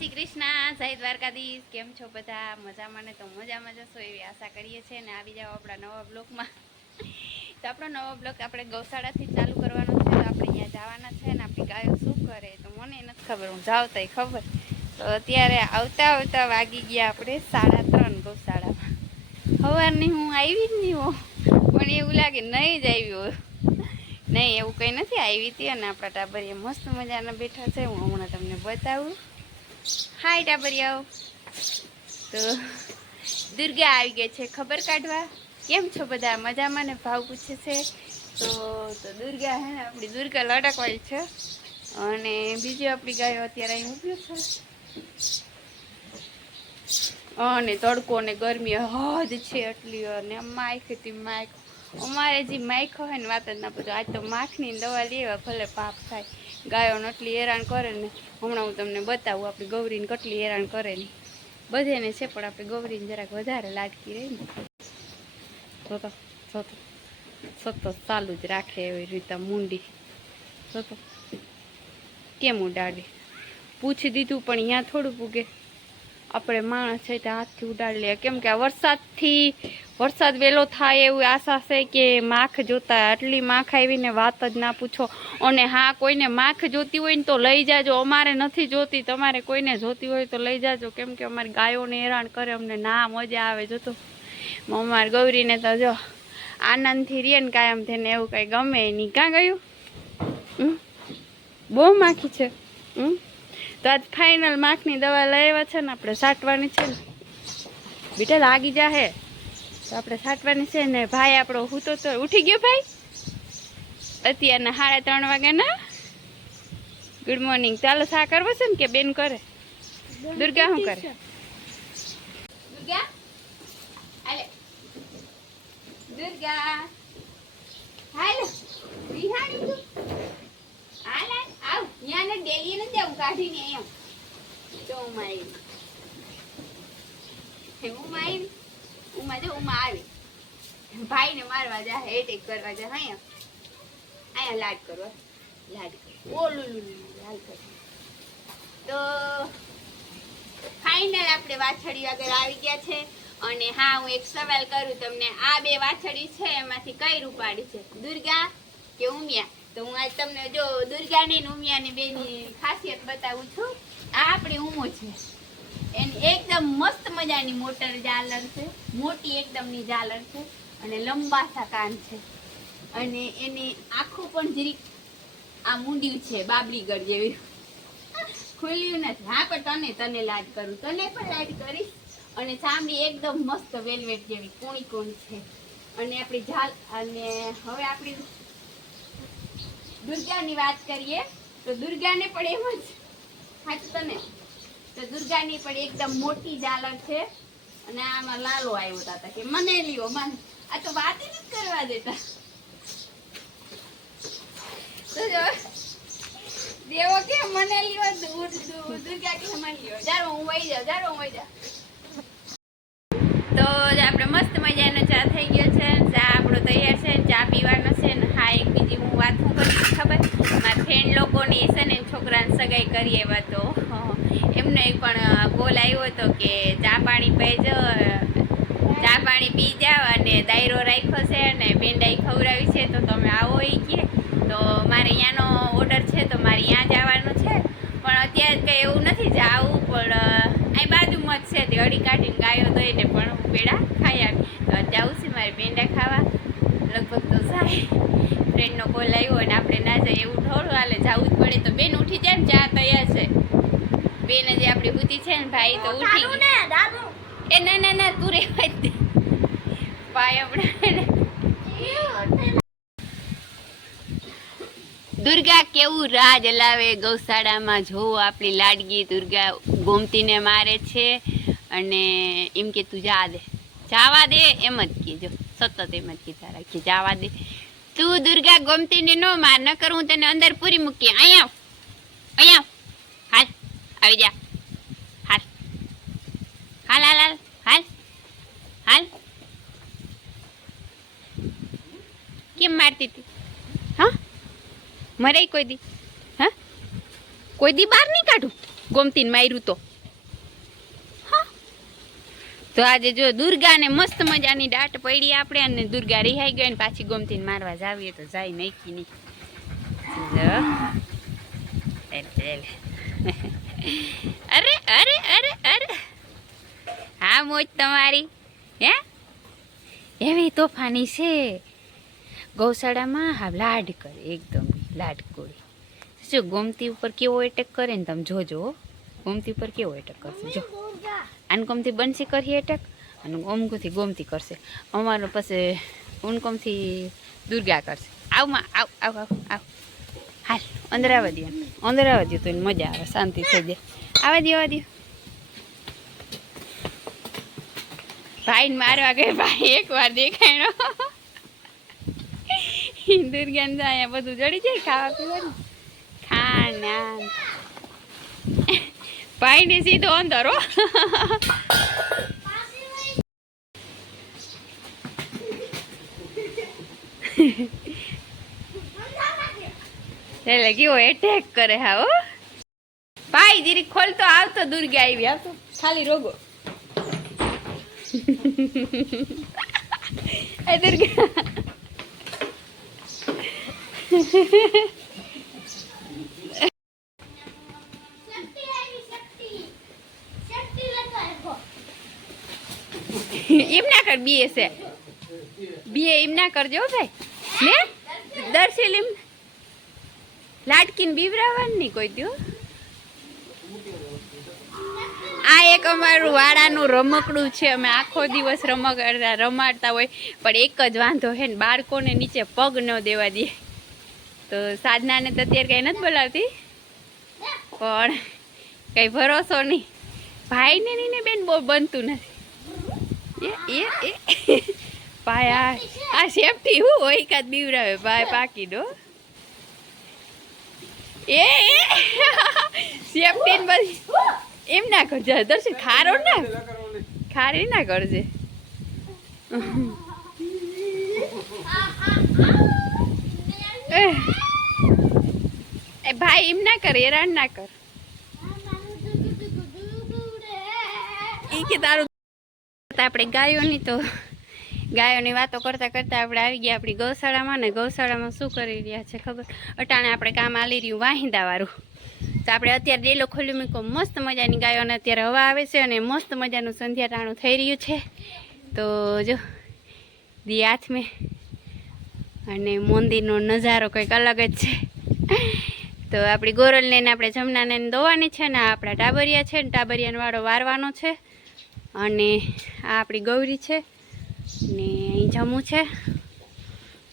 શ્રી કૃષ્ણ જય દ્વારકાધીશ, કેમ છો બધા? મજામાં ને? તો મજામાં જશો એવી આશા કરીએ છીએ ને આવી જાઓ આપણા નવા બ્લોકમાં. તો આપણો નવો બ્લોક આપણે ગૌશાળાથી ચાલુ કરવાનો છે. તો આપણે અહીંયા જવાના છે ને આપણી ગાયો શું કરે તો મને નથી ખબર, હું જાઉં તઈ ખબર. તો અત્યારે આવતા આવતા વાગી ગયા આપણે સાડા ત્રણ ગૌશાળામાં. સવારની હું આવી જ નહીં હો પણ એવું લાગે નહીં જ આવી હોય નહીં, એવું કંઈ નથી. આવી હતી અને આપણા ટાબરીએ મસ્ત મજાના બેઠા છે. હું હમણાં તમને બતાવું. હાય ટાબરિયાઓ તો દુર્ગા આવી ગઈ છે ખબર કાઢવા. કેમ છો બધા? મજામાં ને? ભાવ પૂછે છે. તો તો દુર્ગા હે ને, આપણી દુર્ગા લટકવાય છે. અને બીજી આપણી ગાયો અત્યારે અહીં ઊભી છે. અને તડકો ને ગરમી હદ છે એટલી અને માઇક હતી માઇક. અમારે જે માઇક હોય ને વાત જ ના પૂછો આજ તો માખની દવા લેવા ભલે પાપ થાય. ગાયોને એટલી હેરાન કરે ને, હમણાં હું તમને બતાવું, આપણી ગૌરીને કેટલી હેરાન કરે ને. બધેને છે, પણ આપણે ગૌરીને જરાક વધારે લાડકી રહી ને. જોતો જોતો સતત ચાલુ જ રાખે એવી રીતે મુંડી. જોતો કેમ ઉડાડે? પૂછી દીધું, પણ અહીંયા થોડું પૂગે. આપણે માણસ છે તે હાથથી ઉડાડી લે કેમ કે આ વરસાદથી વરસાદ વહેલો થાય એવી આશા છે કે માખ જોતા આટલી માખ આવીને વાત જ ના પૂછો. અને હા, કોઈને માખ જોતી હોય ને તો લઈ જાજો. અમારે નથી જોતી. તમારે કોઈને જોતી હોય તો લઈ જાજો. કેમ કે અમારી ગાયોને હેરાન કરે, અમને ના મજા આવે. જોતો અમારી ગૌરીને તો જો આનંદથી રે ને કાયમ થઈને એવું કંઈ ગમે નહીં. કાં ગયું? બહુ માખી છે. હમ? તો આજ ફાઇનલ માખની દવા લઈ આવ્યા છે ને, આપણે સાટવાની છે ને. બેટા, લાગી જાહે. તો આપણે સાટવાની છે ને ભાઈ આપણો હું તો ઉઠી ગયો ભાઈ. અત્યારના સાડા ત્રણ વાગ્યાના. ગુડ મોર્નિંગ ચાલો સા કરવો છે ને કે બેન કરે? દુર્ગા શું કરે? દુર્ગા? હાલો. તું? આવ. ન્યા ડેલી ને જાવ. કાઢીને એમ તો ઉમા આવી ઉમા આવી જો ઉમા આવી. ભાઈને મારવા જા એટેક કરવા જા અહીંયા અહીંયા લાડ કરવા લાડ કરો. ઓલું લાડ કરો. તો ફાઇનલ આપણે વાછડી આગળ આવી ગયા છે. અને હા હું એક સવાલ કરું તમને. આ બે વાછડી છે એમાંથી કઈ રૂપાડી છે? દુર્ગા કે ઉમિયા? તો હું આજ તમને જો દુર્ગાની ને ઉમિયાની બેની ખાસિયત બતાવું છું. આ આપણી ઉમો છે. એની એકદમ મસ્ત મજાની મોટર ઝાલર છે. મોટી એકદમની ઝાલર છે અને લંબાસા કાન છે. અને એની આખું પણ જરીક આ મૂંડ્યું છે બાબલીગઢ જેવી. ખુલ્યું નથી. હા, પણ તને તને લાડ કરું. તને પણ લાડ કરીશ. અને ચામડી એકદમ મસ્ત વેલવેટ જેવી કોણી કોણ છે. અને આપણી ઝાલ, અને હવે આપણી દુર્ગાની વાત કરીએ, તો દુર્ગાને પણ એમ જ. સાચું તને. તો દુર્ગાની પણ એકદમ મોટી ઝાલર છે. અને આમાં લાલો આવ્યો હતા કે મને લ્યો, મને. આ તો વાત જ કરવા દેતા. તો દેવો કે મને દુ- દુર્ગા કે મને લ્યો. જારો હું વહી જાઉં, જારો હું વહી જાઉં. તો આપણે મસ્ત મજાનો ચા થઈ ગયો છે. ચા આપણો તૈયાર છે ચા પીવાનો છે ને હા, એક બીજી હું વાત શું કરું ખબર? મારા ફ્રેન્ડ લોકોની છે ને છોકરાને સગાઈ કરી એવા તો. એમને પણ કોલ આવ્યો હતો કે ચા પાણી પીજો ચા પાણી પી જાવ અને દાયરો રાખ્યો છે અને પેંડાઈ ખવડાવી છે, તો તમે આવો એ કે. તો મારે અહીંયાનો ઓર્ડર છે, તો મારે અહીંયા જવાનું છે. પણ અત્યારે કંઈ એવું નથી જવું, પણ અહીં બાજુમાં જ છે, તે અડી કાઢીને ગાયો દઈને પણ હું પેડા ખાઈ આવી. તો જાઉં છે મારે પેંડા ખાવા. લગભગ તો જાય. ફ્રેન્ડનો કોલ આવ્યો અને આપણે ના જાય એવું થોડું હાલે જવું જ પડે તો બેન ઉઠી જાય ને ચા તૈયાર છે બેન જે આપણી બુદ્ધિ છે ને ભાઈ તો ઉઠી. એ ના ના ના તું રહેવા જ ભાઈ આપણે દુર્ગા કેવું રાજ લાવે ગૌશાળામાં? જોવો આપણી લાડગી દુર્ગા ગોમતીને મારે છે અને એમ કે તું જા દે. જાવા દે એમ જ કહેજો. સતત એમ જ કીધા રાખી જાવા દે. તું દુર્ગા ગોમતીને ન માર ન કરું તને અંદર પૂરી મૂકી અહીંયા અહીંયા. હાલ આવી જા. હાલ હાલ હાલ હાલ હાલ. કેમ મારતી હતી હા? મરાય કોઈ દી? હા? કોઈ દી બહાર નહીં કાઢું? ગોમતીને માર્યું તો. તો આજે જો દુર્ગાને મસ્ત મજાની દાટ પડી આપણે અને દુર્ગા રિહાઈ ગઈ ને પાછી ગમતીને મારવા જાવીએ તો જાય નાખી નહીં. અરે અરે અરે અરે. હા, મોજ તમારી. હે? એવી તોફાની છે. ગૌશાળામાં હા, લાડ કરે, એકદમ લાડ કોળી જો ગોમતી ઉપર કેવો એટેક કરે ને તમે જોજો ગોમતી ઉપર કેવો એટેક કરશે? જો. અનકોમથી બંસી કરીએ એટેક અને ઓમકુથી ગોમતી કરશે. અમારો પછી ઉનકોમથી દુર્ગા કરશે. આવમાં, આવ આવ આવ આવ. હાલ અંદર આવવા દે અંદર આવવા દે તો મજા આવે, શાંતિ થઈ જાય. આવવા દે આવવા દો ભાઈને મારવા ગઈ, ભાઈ એક વાર દેખાણો દુર્ગાને અહીંયા બધું જડી જાય ખાવા પીવાનું. ખાના ભાઈને સીધો અંધારો એટલે કેવો એટેક કરે હા ભાઈ જીરી ખોલતો આવતો દુર્ગા આવી, આવતો. ખાલી રોગો. એ એમ ના કર, બીએ છે. બીએ એમ ના કરજો ભાઈ. ને? દર્શીલ એમ લાટકીને બીવરાવાનું નહીં કોઈ દ્યો? આ એક અમારું વાડાનું રમકડું છે. અમે આખો દિવસ રમકડા રમાડતા હોય, પણ એક જ વાંધો હે ને, બાળકોને નીચે પગ ન દેવા દે. તો સાધનાને તો અત્યારે કંઈ નથી બોલાવતી? પણ કંઈ ભરોસો નહીં. ભાઈને નહીં ને બેન બહુ બનતું નથી. એ એ એ. ભાઈ, આ આ સેફટી હું હોય કાદ બીવરાવે ભાઈ, પાકી દો. એ સેફટી ને બધી એમ ના કરજે દર્શન ખારો ના ખારી ના કરજે. એ એ ભાઈ એમ ના કર હેરાન ના કર. ઈ કે તારું આપણે ગાયોની તો ગાયોની વાતો કરતાં કરતાં આપણે આવી ગયા આપણી ગૌશાળામાં ને ગૌશાળામાં શું કરી રહ્યા છે ખબર? અટાણે આપણે કામ આલી રહ્યું વાહિંદા વાળું તો આપણે અત્યારે ડેલો ખોલ્યું મૂકો મસ્ત મજાની ગાયોને અત્યારે હવા આવે છે અને મસ્ત મજાનું સંધ્યા ટાણું થઈ રહ્યું છે. તો જો, દી હાથ મેં. અને મંદિરનો નજારો કંઈક અલગ જ છે. તો આપણી ગોરલ ને આપણે જમનાને દોવાની છે ને આપણા ટાબરિયા છે ને ટાબરિયાનો વાળો વારવાનો છે. અને આ આપણી ગૌરી છે. ને અહીં જમું છે.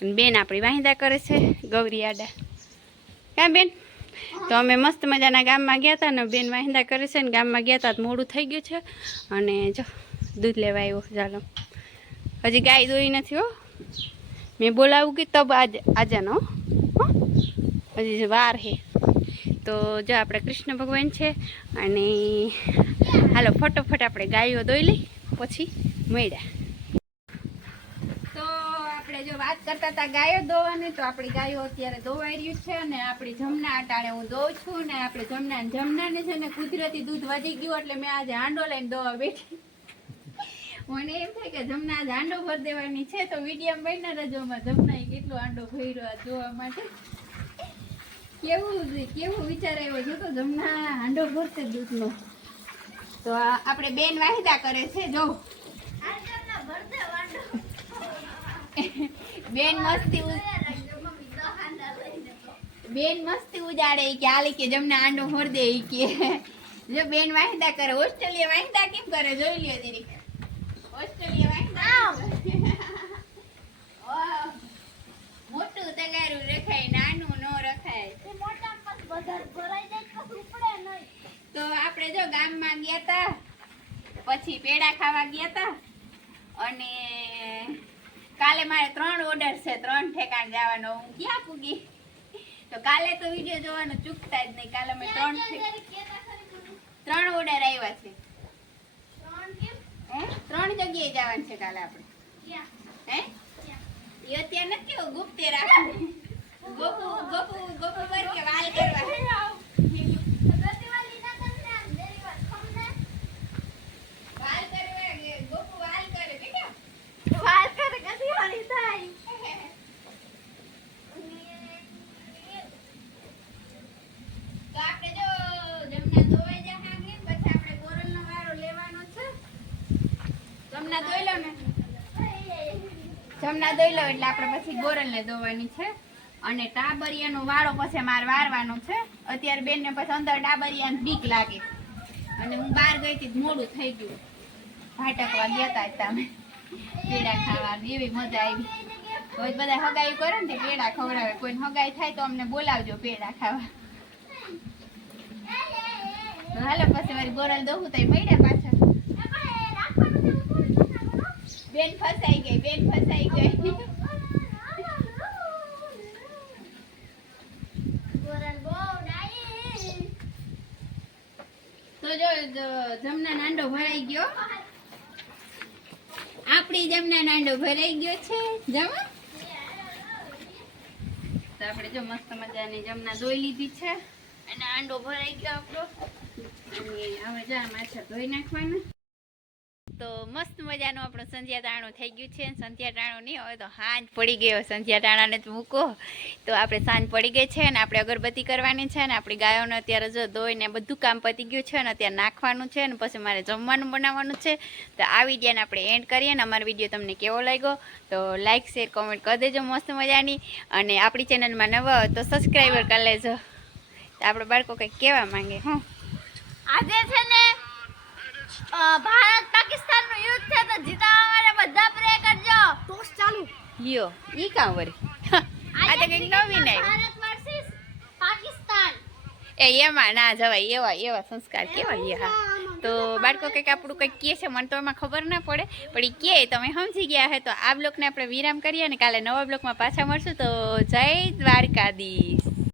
અને બેન આપણી વાહિંદા કરે છે, ગૌરી આડા. કાં બેન? તો અમે મસ્ત મજાના ગામમાં ગયા હતા ને બેન વાહિંદા કરે છે ને ગામમાં ગયા હતા મોડું થઈ ગયું છે. અને જો, દૂધ લેવા આવ્યો, ચાલો. હજી ગાય દોઈ નથી હો. મેં બોલાવું કે તબ આજ, આજાનો હજી વાર હે. તો જો, આપણે કૃષ્ણ ભગવાન છે અને હાલો, ફટોફટ આપણે ગાયો દોઈ લઈ, પછી મળ્યા તો આપણે જો વાત કરતા હતા ગાયો દોવાની તો આપણી ગાયો અત્યારે દોવાઈ રહ્યું છે અને આપણી જમના અટાણે હું દોઉં છું ને આપણે જમના જમનાને છે ને કુદરતી દૂધ વધી ગયું એટલે મેં આજે હાંડો લઈને દોવા બેઠી. મને એમ થાય કે જમના આજે હાંડો ભર દેવાની છે તો મીડિયમ બન્યા રજો માં જમના કેટલો હાંડો ભર્યો આ જોવા માટે. કેવું કેવું વિચાર આવ્યો છે તો જમના હાંડો ભરશે દૂધનો. તો આપણે બેન વાહિદા કરે છે જો. બેન મસ્તી બેન મસ્તી ઉજાડે કે આલી કે જમને આંડો હોર દે કે. જો બેન વાહિદા કરે ઓસ્ટ્રેલિયા વાહિદા કેમ કરે? જોઈ લ્યો જરી ઓસ્ટ્રેલિયા ઓહ, મોટું તગારું રખાય નાનું નો રખાય. તો આપણે જો ગામમાં ગયા તા પછી પેડા ખાવા ગયા તા અને કાલે મારે ત્રણ ઓર્ડર છે ત્રણ ઠેકાણ જવાનો. હું ક્યાં પૂગી તો કાલે તો વીડિયો જોવાનું ચૂકતા જ નહીં. કાલે મેં ત્રણ ત્રણ ઓર્ડર આવ્યા છે. હે? ત્રણ જગ્યાએ જવાનું છે કાલે આપણે. હે? એ અત્યારે નથી ગુપ્તે રાખવું ગોપુ ગોપુ ગોપુ પર કે વાલ કરવા વાલ કરવા કે ગોપુ જમના દોઈ લો એટલે આપણે પછી ગોરલને દોવાની છે. અને ટાબરિયાનો વાળો પછી મારે વારવાનો છે. અત્યારે બેનને પછી અંદર ટાબરિયાને બીક લાગે. અને હું બહાર ગઈ હતી મોડું થઈ ગયું. ભાટકવા ગયા હતા તમે પેડા ખાવાની, એવી મજા આવી. હવે બધા હગાઈ કરે ને પેડા ખવડાવે. કોઈ હગાઈ થાય તો અમને બોલાવજો પેડા ખાવા. હાલો, પછી મારી ગોરલ દોહું તો મળ્યા પાછા બેન ફસાઈ ગઈ બેન ફસાઈ ગઈ. તો જો જમના નાંડો ભરાઈ ગયો. આપણી જમના નાંડો ભરાઈ ગયો છે. જમા? તો આપણે જો મસ્ત મજાની જમના ધોઈ લીધી છે. અને આંડો ભરાઈ ગયો આપણો. અને હવે જા માછા ધોઈ નાખવાના. તો મસ્ત મજાનું આપણું સંધ્યા ટાણું થઈ ગયું છે. સંધ્યા ટાણું નહીં હોય તો હાંજ પડી ગયો સંધ્યા ટાણાને જ મૂકો. તો આપણે સાંજ પડી ગઈ છે અને આપણે અગરબત્તી કરવાની છે ને આપણી ગાયોને અત્યારે જો ધોઈને બધું કામ પતી ગયું છે અને અત્યારે નાખવાનું છે અને પછી મારે જમવાનું બનાવવાનું છે. તો આ વિડીયોને આપણે એન્ડ કરીએ ને અમારો વીડિયો તમને કેવો લાગ્યો? તો લાઇક શેર કોમેન્ટ કરી દેજો મસ્ત મજાની. અને આપણી ચેનલમાં નવા હોય તો સબસ્ક્રાઈબર કરી લેજો. તો આપણે બાળકો કંઈક કહેવા માંગે, હું? આજે છે ને ભારત પાકિસ્તાનનું યુદ્ધ છે તો જીતાવા માટે બધા પ્રે કરજો. ટોસ ચાલુ. લ્યો ઈ કાં વરી આ તો કંઈક નવી નહીં ભારત વર્સિસ પાકિસ્તાન? એ એમાં ના જવાય એવા એવા સંસ્કાર કેવા લે હા. તો બાળકો કંઈક આપણું કંઈક કહે છે મને તો એમાં ખબર ના પડે. પણ એ કહે તમે સમજી ગયા હે તો આ બ્લોકને આપણે વિરામ કરીએ અને કાલે નવા બ્લોકમાં પાછા મળશું. તો જય દ્વારકાધીશ.